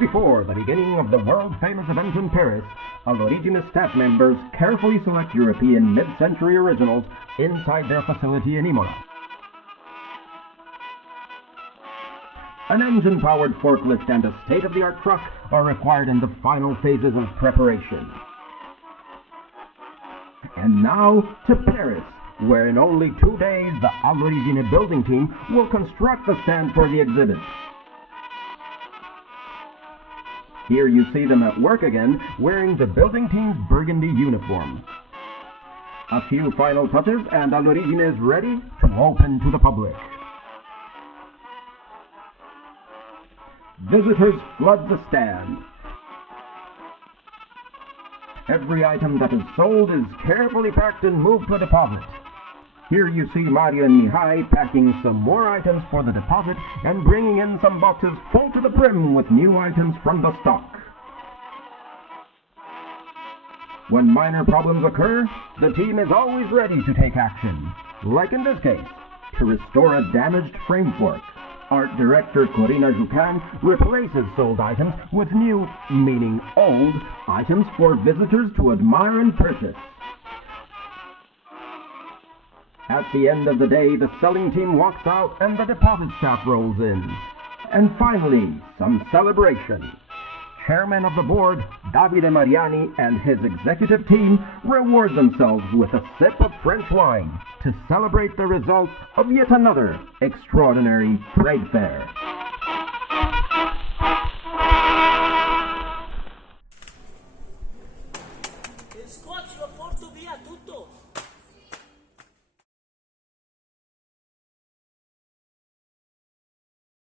before the beginning of the world-famous event in Paris, All'Origine staff members carefully select European mid-century originals inside their facility in Imola. An engine-powered forklift and a state-of-the-art truck are required in the final phases of preparation. And now to Paris, where in only 2 days the All'Origine building team will construct the stand for the exhibit. Here you see them at work again, wearing the building team's burgundy uniform. A few final touches and All'Origine is ready to open to the public. Visitors flood the stand. Every item that is sold is carefully packed and moved to a deposit. Here you see Mario and Mihai packing some more items for the deposit and bringing in some boxes full to the brim with new items from the stock. When minor problems occur, the team is always ready to take action, like in this case, to restore a damaged frame fork. Art director Corina Jucan replaces sold items with new, meaning old, items for visitors to admire and purchase. At the end of the day, the selling team walks out and the deposit staff rolls in. And finally, some celebration. Chairman of the board, Davide Mariani, and his executive team reward themselves with a sip of French wine to celebrate the results of yet another extraordinary trade fair.